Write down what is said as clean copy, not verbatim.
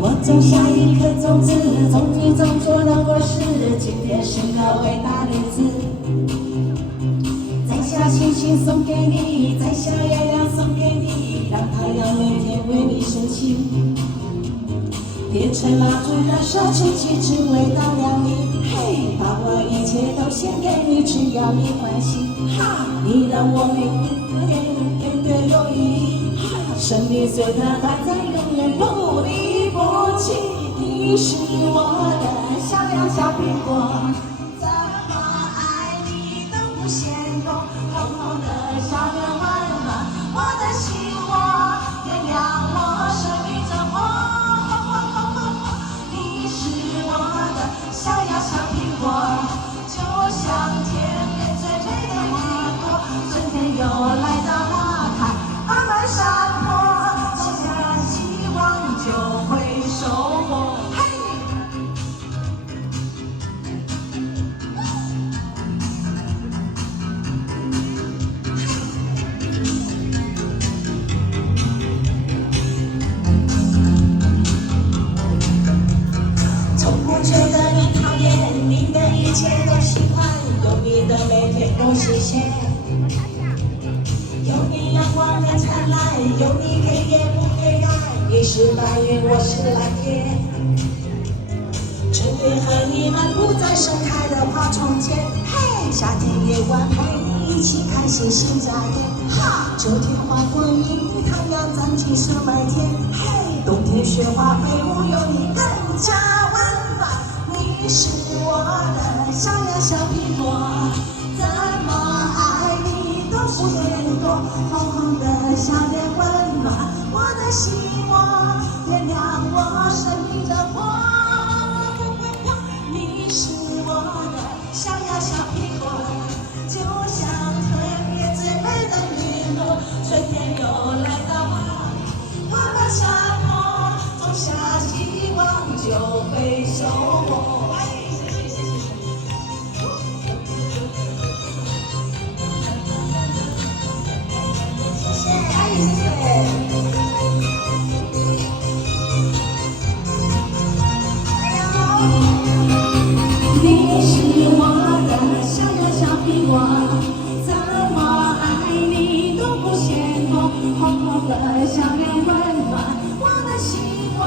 我种下一颗种子，种子长出了果实，今天是个伟大日子。摘下星星送给你，摘下月亮送给你，让太阳每天为你升起。点成蜡烛燃烧成气，只为照亮你。嘿，把我一切都献给你，只要你欢喜。哈，你让我每天对有意义。生命随它摆在永远不离不弃。你是我的小呀小苹果，怎么爱你都不嫌多。红红的小脸温暖我的心窝，原谅我生命的火。你是我的小呀小苹果，就像天边最美的花朵，春天又来到花开花满山坡，种下希望就会收获。从不觉得你讨厌，你的一切都喜欢，有你的每天都新鲜。有你阳光的灿烂，有你黑夜不黑暗，你是白云，我是蓝天。春天和你漫步在盛开的花丛间，嘿，夏天夜晚陪你一起看星星眨眼。哈，秋天花果雨，太阳涨起是麦田。嘿，冬天雪花飞舞，有你更加温暖。你是我的小呀小苹果，怎么爱你都不嫌多。红红的小脸温暖我的心窝，原谅我生命的火。你是我的小呀小苹果，就像天边最美的云朵，春天又来到花满山坡，种下希望就会收获。谢谢，阿姨，谢谢。你是我的小呀小苹果，怎么爱你都不嫌多。红红的小脸温暖我的心窝，